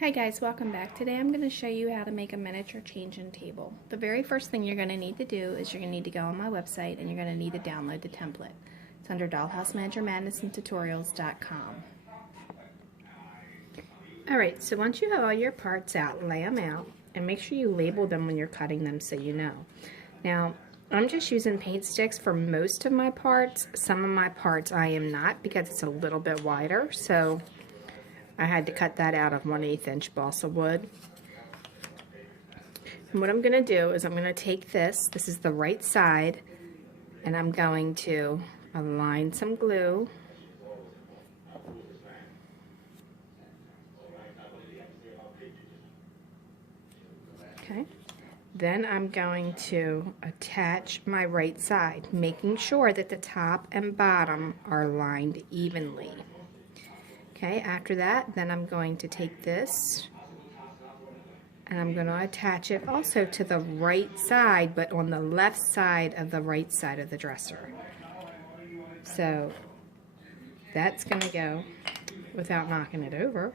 Hi guys, welcome back. Today I'm going to show you how to make a miniature change-in table. The very first thing you're going to need to do is you're going to need to go on my website and you're going to need to download the template. It's under dollhousemanagermadnessandtutorials.com. Alright, so once you have all your parts out, lay them out and make sure you label them when you're cutting them so you know. Now, I'm just using paint sticks for most of my parts. Some of my parts I am not because it's a little bit wider, so I had to cut that out of 1/8 inch balsa wood. And what I'm going to do is I'm going to take this is the right side, and I'm going to align some glue. Okay. Then I'm going to attach my right side, making sure that the top and bottom are lined evenly. Okay, after that, then I'm going to take this and I'm going to attach it also to the right side, but on the left side of the right side of the dresser. So that's going to go, without knocking it over,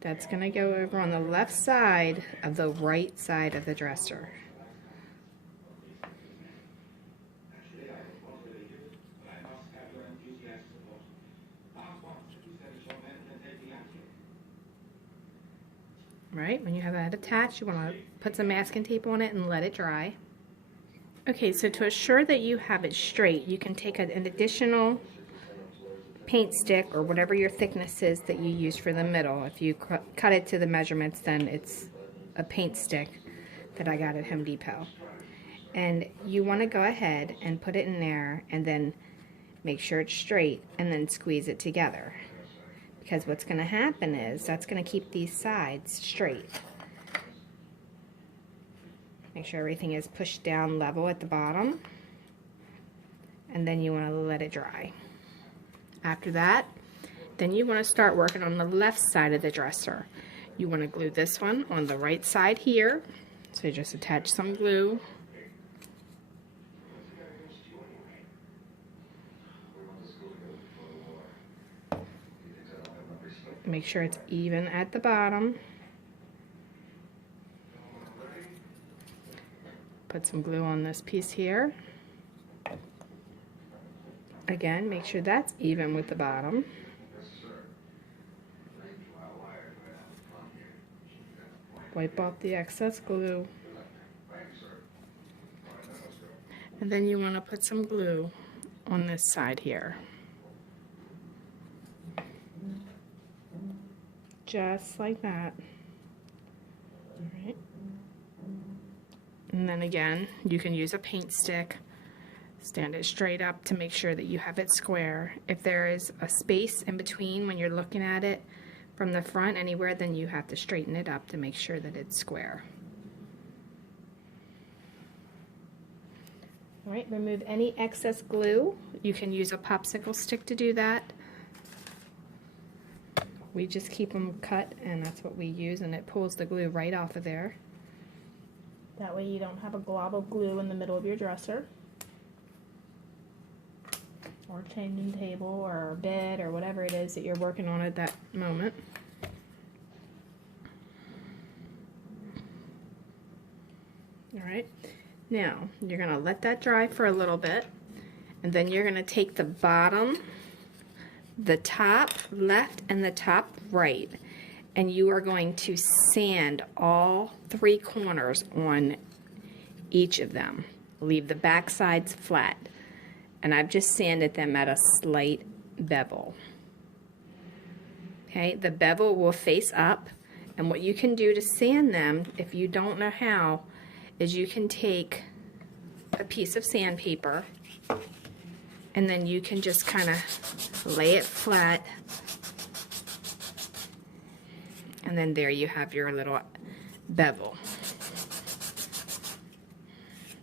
that's going to go over on the left side of the right side of the dresser. Right, when you have that attached, you want to put some masking tape on it and let it dry. Okay, so to assure that you have it straight, you can take an additional paint stick or whatever your thickness is that you use for the middle. If you cut it to the measurements, then it's a paint stick that I got at Home Depot. And you want to go ahead and put it in there and then make sure it's straight and then squeeze it together. Because what's going to happen is that's going to keep these sides straight. Make sure everything is pushed down level at the bottom, and then you want to let it dry. After that, then you want to start working on the left side of the dresser. You want to glue this one on the right side here, so you just attach some glue. Make sure it's even at the bottom. Put some glue on this piece here. Again, make sure that's even with the bottom. Wipe off the excess glue. And then you want to put some glue on this side here. Just like that. All right. And then again, you can use a paint stick. Stand it straight up to make sure that you have it square. If there is a space in between when you're looking at it from the front anywhere, then you have to straighten it up to make sure that it's square. All right, remove any excess glue. You can use a popsicle stick to do that. We just keep them cut, and that's what we use, and it pulls the glue right off of there. That way you don't have a glob of glue in the middle of your dresser, or changing table, or bed, or whatever it is that you're working on at that moment. Alright, now you're going to let that dry for a little bit, and then you're going to take the bottom, the top left and the top right, and you are going to sand all 3 corners on each of them. Leave the back sides flat, and I've just sanded them at a slight bevel. Okay, the bevel will face up, and what you can do to sand them, if you don't know how, is you can take a piece of sandpaper and then you can just kind of lay it flat, and then there you have your little bevel.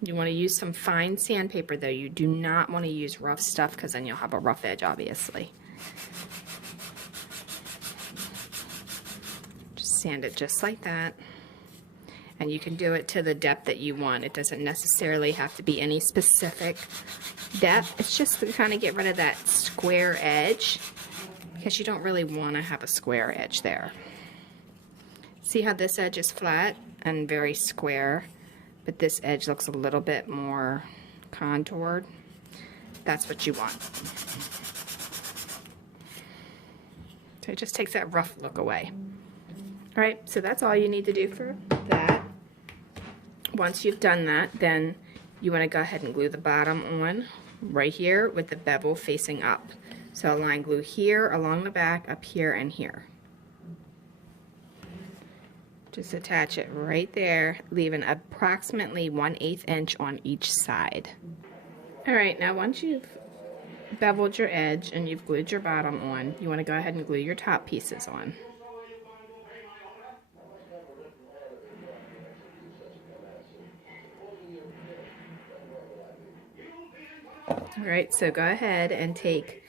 You want to use some fine sandpaper though. You do not want to use rough stuff because then you'll have a rough edge, obviously. Just sand it just like that. And you can do it to the depth that you want. It doesn't necessarily have to be any specific depth. It's just to kind of get rid of that square edge, because you don't really want to have a square edge there. See how this edge is flat and very square, but this edge looks a little bit more contoured? That's what you want. So it just takes that rough look away. All right, so that's all you need to do for that. Once you've done that, then you want to go ahead and glue the bottom on right here with the bevel facing up. So line glue here, along the back, up here, and here. Just attach it right there, leaving approximately 1/8 inch on each side. All right, now once you've beveled your edge and you've glued your bottom on, you want to go ahead and glue your top pieces on. All right, so go ahead and take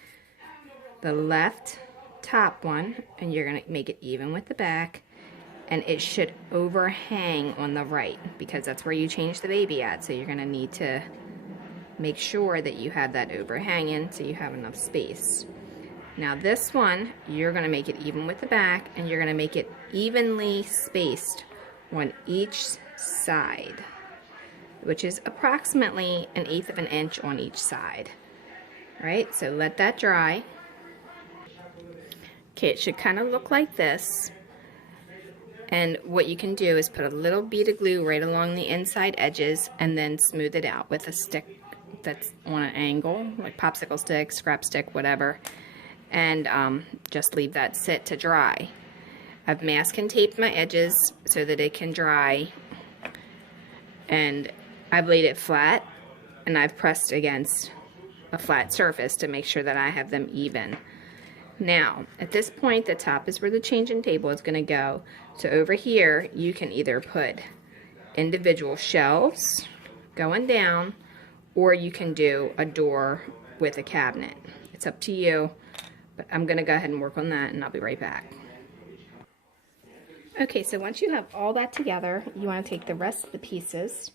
the left top one and you're going to make it even with the back, and it should overhang on the right because that's where you change the baby at, so you're going to need to make sure that you have that overhanging so you have enough space. Now this one, you're going to make it even with the back and you're going to make it evenly spaced on each side, which is approximately 1/8 of an inch on each side. All right, so let that dry. Okay, it should kind of look like this. And what you can do is put a little bead of glue right along the inside edges and then smooth it out with a stick that's on an angle, like popsicle stick, scrap stick, whatever. And just leave that sit to dry. I've masking taped my edges so that it can dry. And I've laid it flat and I've pressed against a flat surface to make sure that I have them even. Now, at this point, the top is where the changing table is going to go. So over here, you can either put individual shelves going down, or you can do a door with a cabinet. It's up to you, but I'm going to go ahead and work on that, and I'll be right back. Okay, so once you have all that together, you want to take the rest of the pieces,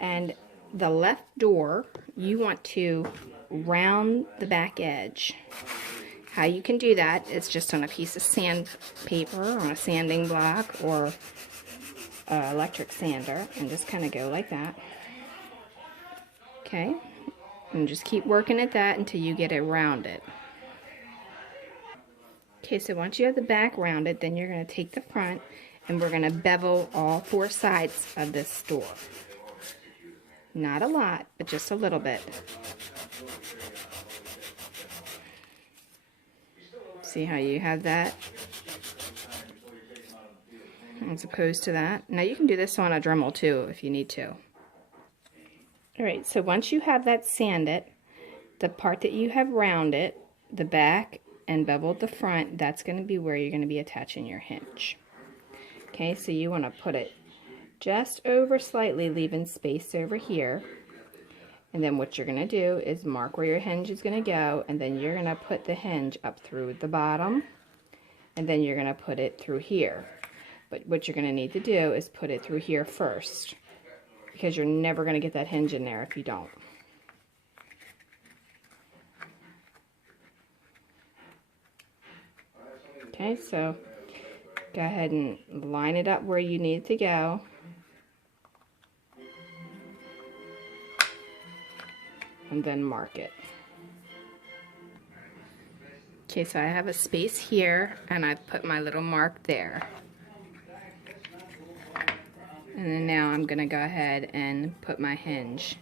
and the left door, you want to round the back edge. How you can do that is just on a piece of sandpaper, on a sanding block, or electric sander, and just kind of go like that. Okay, and just keep working at that until you get it rounded. Okay, so once you have the back rounded, then you're going to take the front and we're going to bevel all 4 sides of this door. Not a lot, but just a little bit. See how you have that as opposed to that. Now you can do this on a Dremel too if you need to. Alright, so once you have that sanded, the part that you have rounded, the back, and beveled the front, that's going to be where you're going to be attaching your hinge. Okay, so you want to put it just over slightly, leaving space over here. And then what you're going to do is mark where your hinge is going to go, and then you're going to put the hinge up through the bottom, and then you're going to put it through here. But what you're going to need to do is put it through here first, because you're never going to get that hinge in there if you don't. Okay, so go ahead and line it up where you need it to go. And then mark it. Okay, so I have a space here and I've put my little mark there. And then now I'm going to go ahead and put my hinge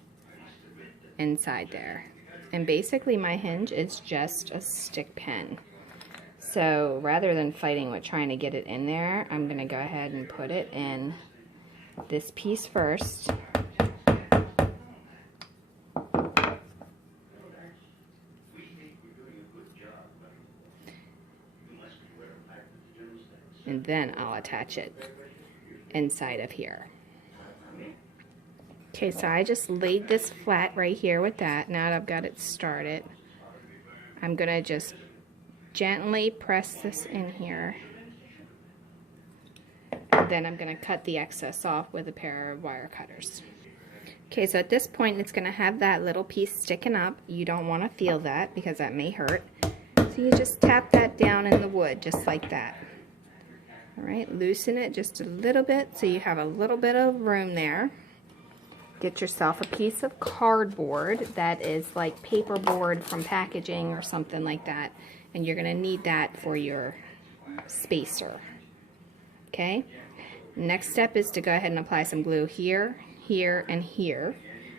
inside there. And basically my hinge is just a stick pin. So rather than fighting with trying to get it in there, I'm going to go ahead and put it in this piece first. And then I'll attach it inside of here. Okay, so I just laid this flat right here with that. Now that I've got it started, I'm going to just gently press this in here. And then I'm going to cut the excess off with a pair of wire cutters. Okay, so at this point it's going to have that little piece sticking up. You don't want to feel that because that may hurt. So you just tap that down in the wood just like that. All right, loosen it just a little bit so you have a little bit of room there. Get yourself a piece of cardboard that is like paperboard from packaging or something like that, and you're going to need that for your spacer. Okay, next step is to go ahead and apply some glue here, here, and here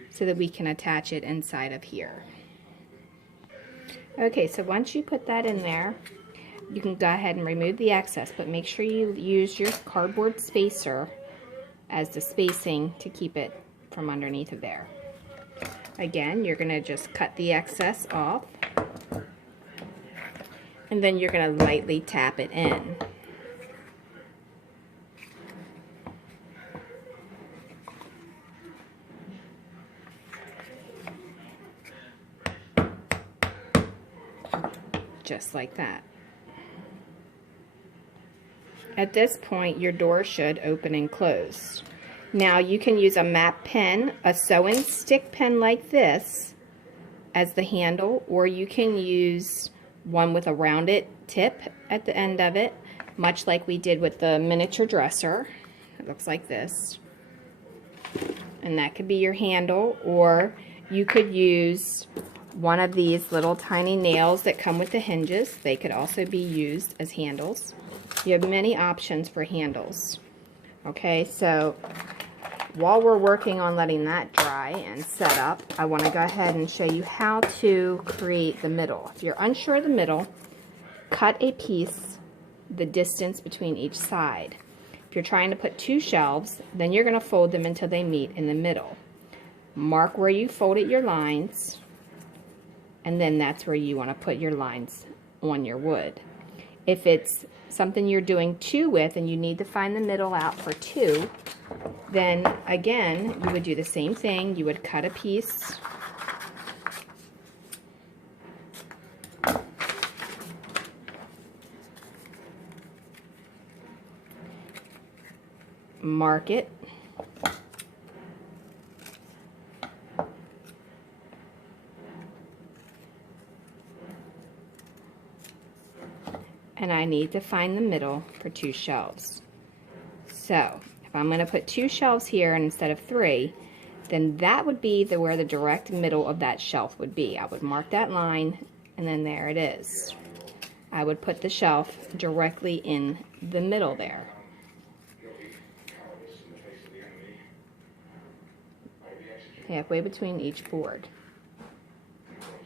so that we can attach it inside of here. Okay, so once you put that in there, you can go ahead and remove the excess, but make sure you use your cardboard spacer as the spacing to keep it from underneath of there. Again, you're going to just cut the excess off, and then you're going to lightly tap it in. Just like that. At this point, your door should open and close. Now you can use a map pen, a sew-in stick pen like this as the handle, or you can use one with a rounded tip at the end of it, much like we did with the miniature dresser. It looks like this. And that could be your handle, or you could use one of these little tiny nails that come with the hinges. They could also be used as handles. You have many options for handles. Okay, so while we're working on letting that dry and set up, I want to go ahead and show you how to create the middle. If you're unsure of the middle, cut a piece the distance between each side. If you're trying to put two shelves, then you're going to fold them until they meet in the middle. Mark where you folded your lines, and then that's where you want to put your lines on your wood. If it's something you're doing two with and you need to find the middle out for two, then again, you would do the same thing. You would cut a piece, mark it, and I need to find the middle for two shelves. So if I'm going to put two shelves here instead of three, then that would be where the direct middle of that shelf would be. I would mark that line, and then there it is. I would put the shelf directly in the middle there. Halfway between each board.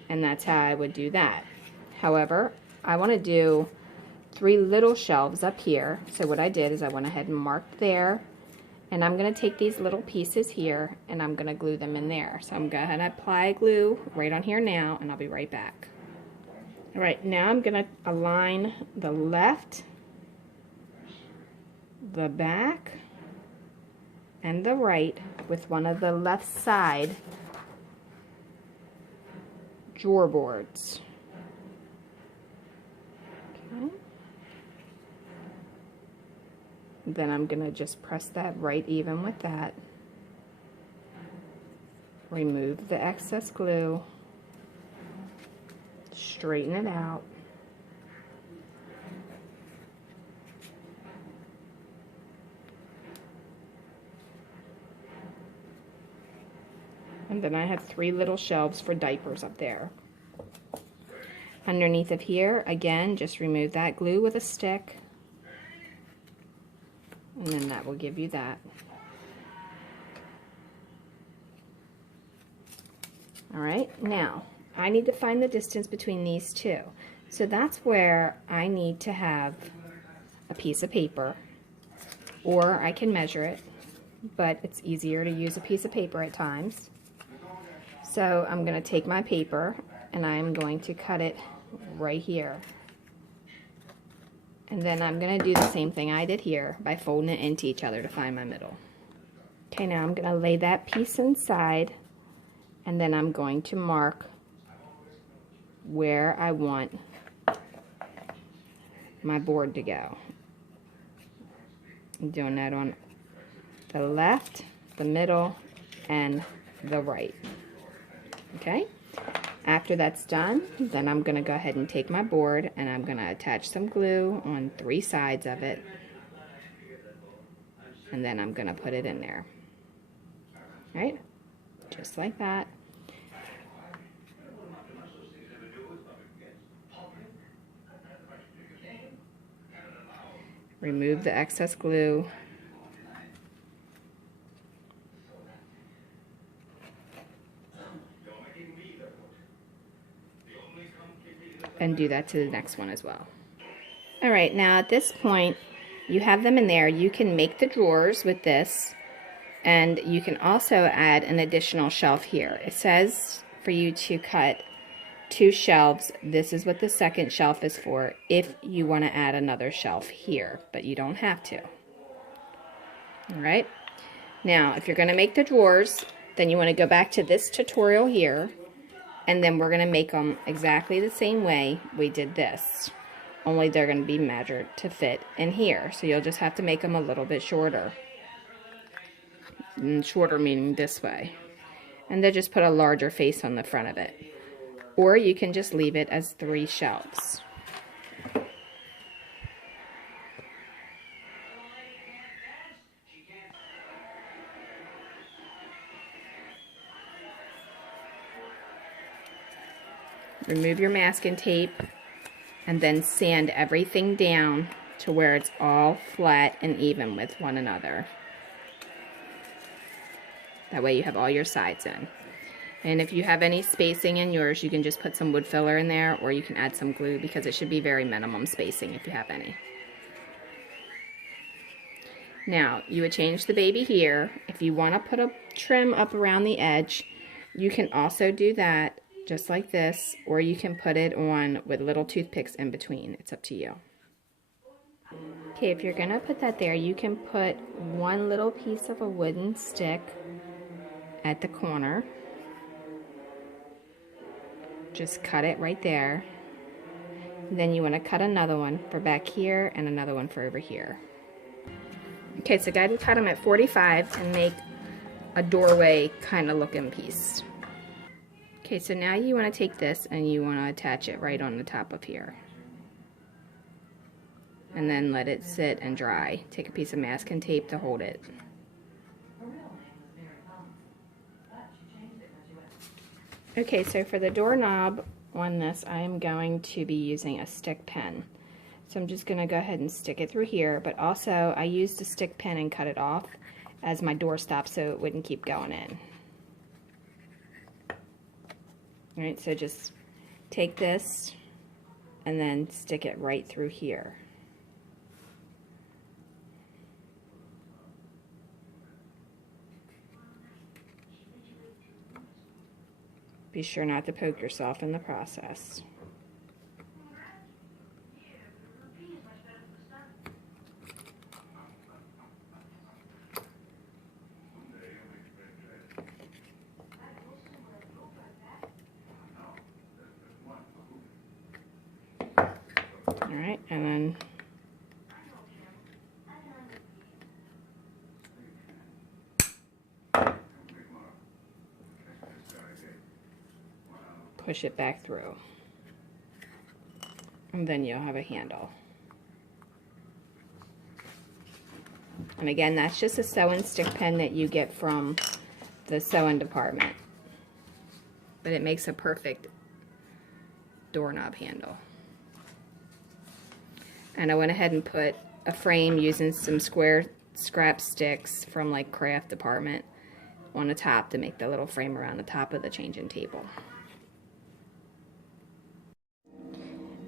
And that's how I would do that. However, I want to do three little shelves up here. So what I did is I went ahead and marked there, and I'm going to take these little pieces here and I'm going to glue them in there. So I'm going to go ahead and apply glue right on here now, and I'll be right back. Alright, now I'm going to align the left, the back, and the right with one of the left side drawer boards. Okay. Then I'm going to just press that right even with that. Remove the excess glue. Straighten it out. And then I have three little shelves for diapers up there. Underneath of here, again, just remove that glue with a stick. And then that will give you that. Alright, now I need to find the distance between these two. So that's where I need to have a piece of paper, or I can measure it, but it's easier to use a piece of paper at times. So I'm going to take my paper and I'm going to cut it right here. And then I'm going to do the same thing I did here by folding it into each other to find my middle. Okay, now I'm going to lay that piece inside, and then I'm going to mark where I want my board to go. I'm doing that on the left, the middle, and the right. Okay? After that's done, then I'm going to go ahead and take my board and I'm going to attach some glue on three sides of it. and then I'm gonna put it in there. All right, just like that. Remove the excess glue. And do that to the next one as well. All right, now at this point, you have them in there. You can make the drawers with this, and you can also add an additional shelf here. It says for you to cut 2 shelves. This is what the second shelf is for if you want to add another shelf here, but you don't have to. All right, now if you're going to make the drawers, then you want to go back to this tutorial here, and then we're going to make them exactly the same way we did this, only they're going to be measured to fit in here. So you'll just have to make them a little bit shorter. And shorter meaning this way. And then just put a larger face on the front of it. Or you can just leave it as 3 shelves. Remove your masking tape and then sand everything down to where it's all flat and even with one another. That way you have all your sides in. And if you have any spacing in yours, you can just put some wood filler in there, or you can add some glue, because it should be very minimum spacing if you have any. Now, you would change the baby here. If you want to put a trim up around the edge, you can also do that just like this, or you can put it on with little toothpicks in between. It's up to you. Okay, if you're going to put that there, you can put one little piece of a wooden stick at the corner. Just cut it right there. Then you want to cut another one for back here and another one for over here. Okay, so go ahead and cut them at 45 and make a doorway kind of looking piece. Okay, so now you want to take this and you want to attach it right on the top of here. And then let it sit and dry. Take a piece of masking tape to hold it. Okay, so for the doorknob on this, I am going to be using a stick pen. So I'm just going to go ahead and stick it through here, but also I used a stick pen and cut it off as my door stop so it wouldn't keep going in. Alright, so just take this and then stick it right through here. Be sure not to poke yourself in the process. Alright, and then push it back through, and then you'll have a handle. And again, that's just a sewing stick pen that you get from the sewing department, but it makes a perfect doorknob handle. And I went ahead and put a frame using some square scrap sticks from like craft department on the top to make the little frame around the top of the changing table.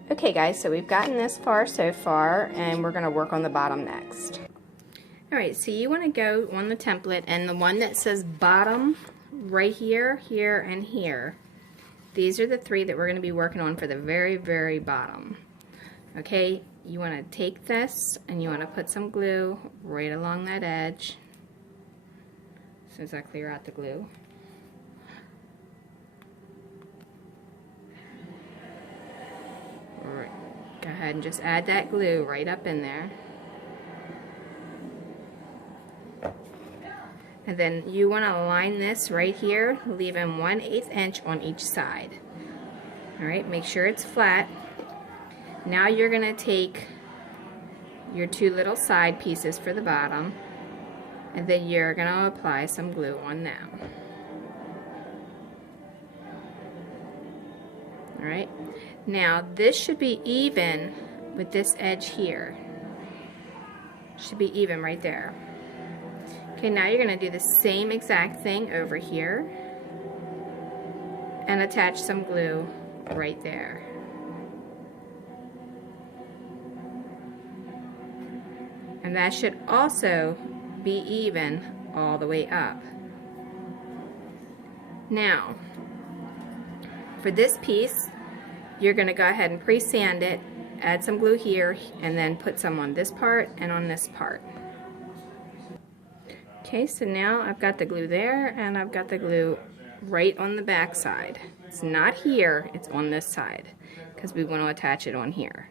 Okay guys, so we've gotten this far so far, and we're going to work on the bottom next. Alright, so you want to go on the template, and the one that says bottom right here, here, and here, these are the 3 that we're going to be working on for the very, very bottom. Okay, you want to take this and you want to put some glue right along that edge. As soon as I clear out the glue. Alright, go ahead and just add that glue right up in there. And then you want to line this right here, leaving 1/8 inch on each side. Alright, make sure it's flat. Now you're going to take your 2 little side pieces for the bottom, And then you're going to apply some glue on them. Alright, now this should be even with this edge here. Should be even right there. Okay, now you're going to do the same exact thing over here and attach some glue right there. And that should also be even all the way up. Now, for this piece, you're going to go ahead and pre-sand it, add some glue here, and then put some on this part and on this part. Okay, so now I've got the glue there, and I've got the glue right on the back side. It's not here, it's on this side, because we want to attach it on here.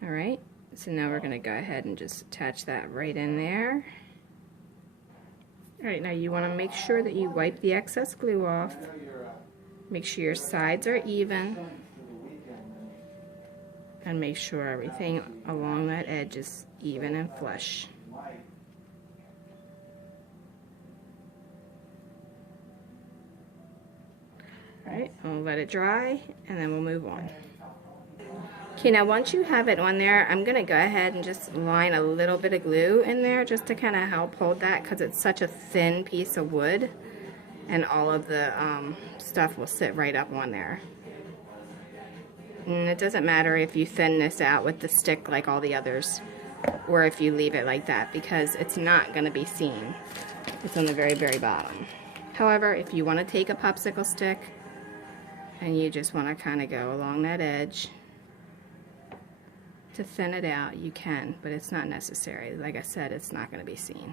Alright, so now we're going to go ahead and just attach that right in there. Alright, now you want to make sure that you wipe the excess glue off. Make sure your sides are even. And make sure everything along that edge is even and flush. Alright, we'll let it dry and then we'll move on. Okay, now once you have it on there, I'm going to go ahead and just line a little bit of glue in there just to kind of help hold that, because it's such a thin piece of wood and all of the stuff will sit right up on there. And it doesn't matter if you thin this out with the stick like all the others, or if you leave it like that, because it's not going to be seen. It's on the very, very bottom. However, if you want to take a popsicle stick and you just want to kind of go along that edge to thin it out, you can, but it's not necessary. Like I said, it's not going to be seen.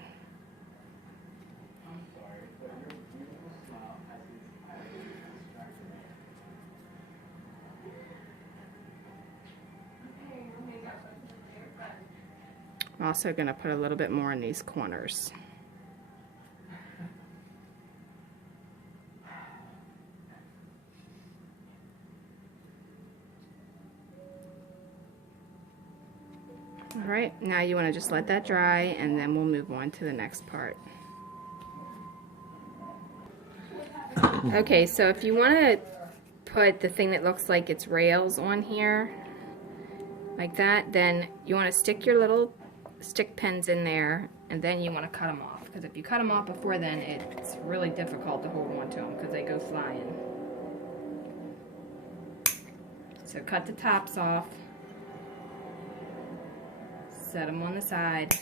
I'm also going to put a little bit more in these corners. Alright, now you want to just let that dry and then we'll move on to the next part. Okay, so if you want to put the thing that looks like it's rails on here, like that, then you want to stick your little stick pins in there and then you want to cut them off. Because if you cut them off before then, it's really difficult to hold on to them because they go flying. So cut the tops off. Set them on the side.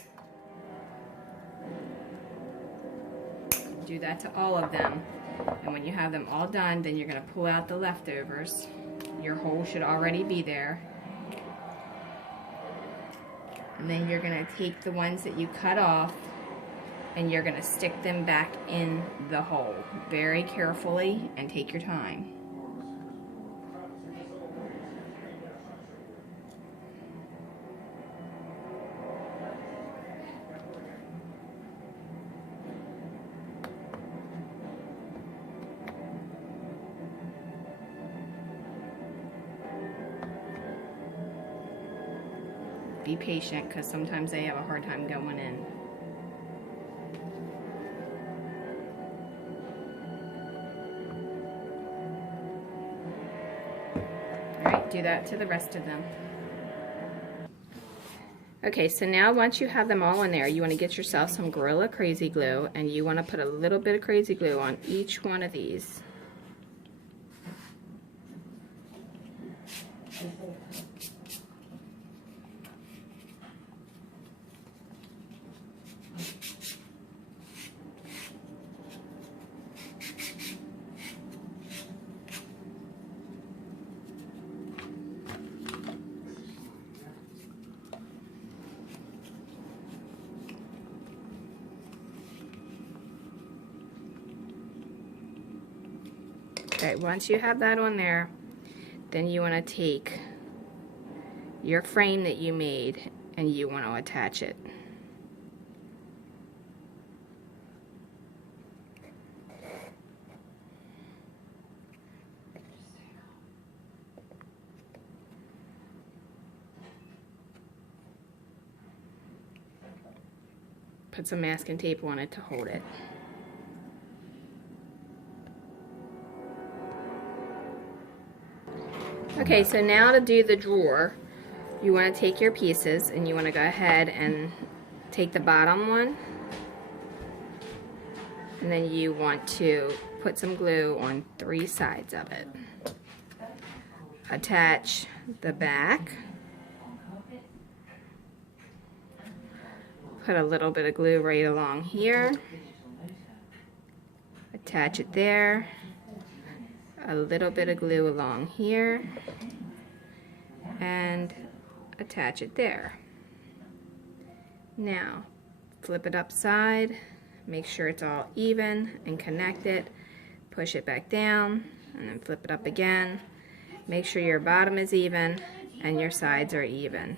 Do that to all of them. And when you have them all done, then you're going to pull out the leftovers. Your hole should already be there. And then you're going to take the ones that you cut off and you're going to stick them back in the hole very carefully and take your time. Be patient, because sometimes they have a hard time going in. Alright, do that to the rest of them. Okay, so now once you have them all in there, you want to get yourself some Gorilla Crazy Glue, and you want to put a little bit of Crazy Glue on each one of these. Okay, once you have that on there, then you want to take your frame that you made and you want to attach it. put some masking tape on it to hold it. Okay, so now to do the drawer, you want to take your pieces and you want to go ahead and take the bottom one, and then you want to put some glue on 3 sides of it. Attach the back. Put a little bit of glue right along here. Attach it there. A little bit of glue along here. And attach it there. Now, flip it upside. Make sure it's all even and connect it. Push it back down and then flip it up again. Make sure your bottom is even and your sides are even.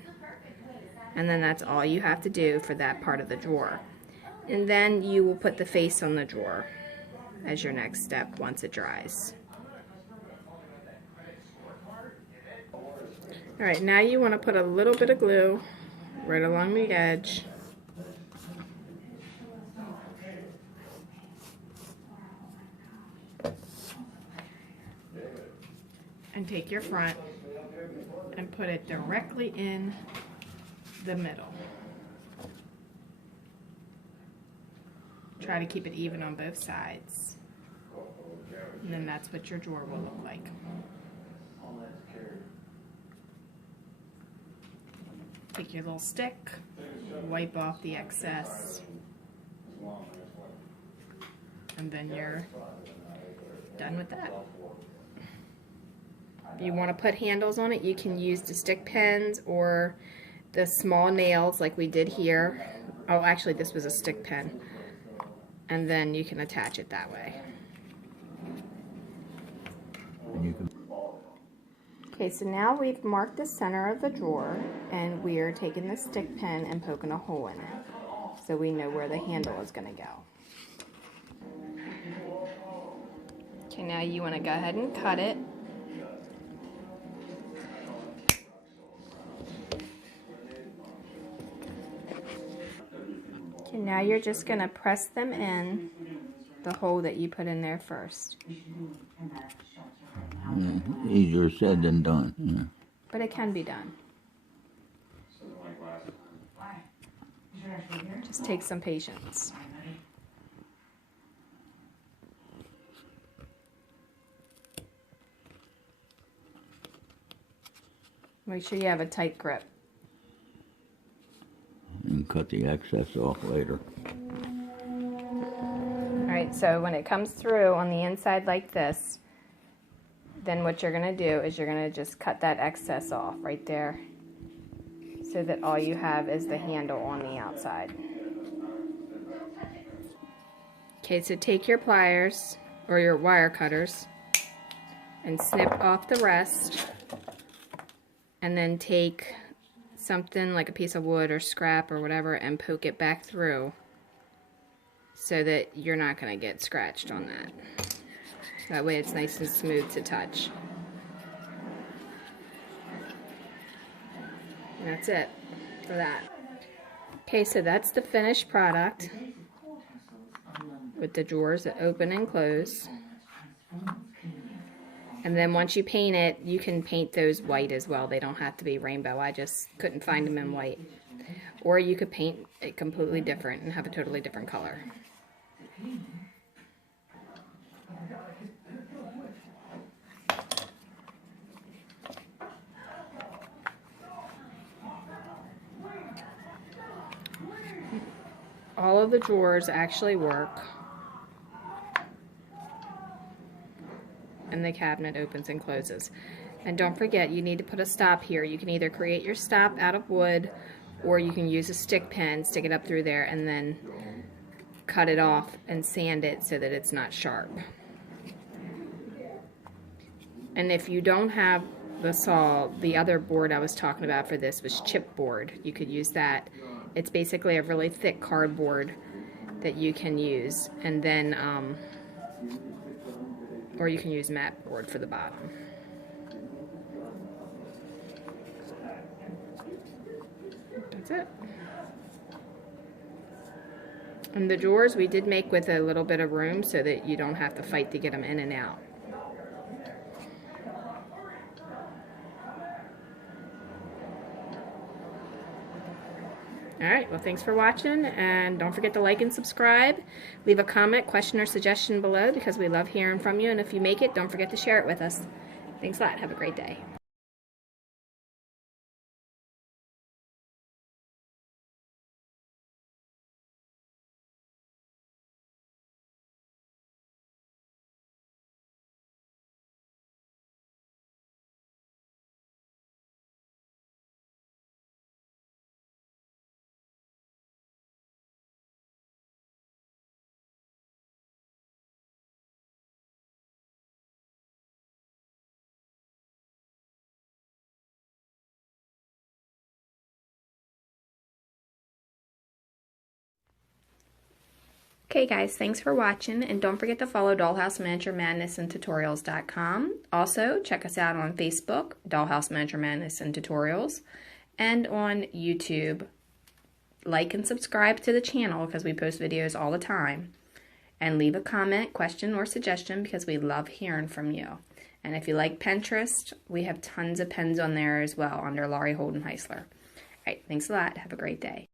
And then that's all you have to do for that part of the drawer. And then you will put the face on the drawer as your next step once it dries. Alright, now you want to put a little bit of glue right along the edge. And take your front and put it directly in the middle. Try to keep it even on both sides. And then that's what your drawer will look like. Take your little stick, wipe off the excess, and then you're done with that. If you want to put handles on it, you can use the stick pens or the small nails like we did here. Oh, actually this was a stick pen. And then you can attach it that way. Okay, so now we've marked the center of the drawer and we are taking the stick pen and poking a hole in it so we know where the handle is going to go. Okay, now you want to go ahead and cut it. Okay, now you're just going to press them in the hole that you put in there first. Easier said than done. Yeah. But it can be done. Just take some patience. Make sure you have a tight grip. And cut the excess off later. Alright, so when it comes through on the inside like this, then what you're going to do is you're going to just cut that excess off right there so that all you have is the handle on the outside. Okay, so take your pliers or your wire cutters and snip off the rest, and then take something like a piece of wood or scrap or whatever and poke it back through so that you're not going to get scratched on that. That way it's nice and smooth to touch. And that's it for that. Okay, so that's the finished product with the drawers that open and close. And then once you paint it, you can paint those white as well. They don't have to be rainbow. I just couldn't find them in white. Or you could paint it completely different and have a totally different color. All of the drawers actually work. And the cabinet opens and closes. And don't forget, you need to put a stop here. You can either create your stop out of wood, or you can use a stick pen, stick it up through there, and then cut it off and sand it so that it's not sharp. And if you don't have the saw, the other board I was talking about for this was chipboard. You could use that. It's basically a really thick cardboard that you can use, and then or you can use mat board for the bottom. That's it. And the drawers we did make with a little bit of room so that you don't have to fight to get them in and out. Alright, well thanks for watching, and don't forget to like and subscribe. Leave a comment, question, or suggestion below because we love hearing from you, and if you make it, don't forget to share it with us. Thanks a lot. Have a great day. Okay guys, thanks for watching, and don't forget to follow Dollhouse Miniature Madness and Tutorials.com. Also, check us out on Facebook, Dollhouse Miniature Madness and Tutorials, and on YouTube. Like and subscribe to the channel because we post videos all the time. And leave a comment, question, or suggestion because we love hearing from you. And if you like Pinterest, we have tons of pens on there as well under Laurie Holden Heisler. All right, thanks a lot. Have a great day.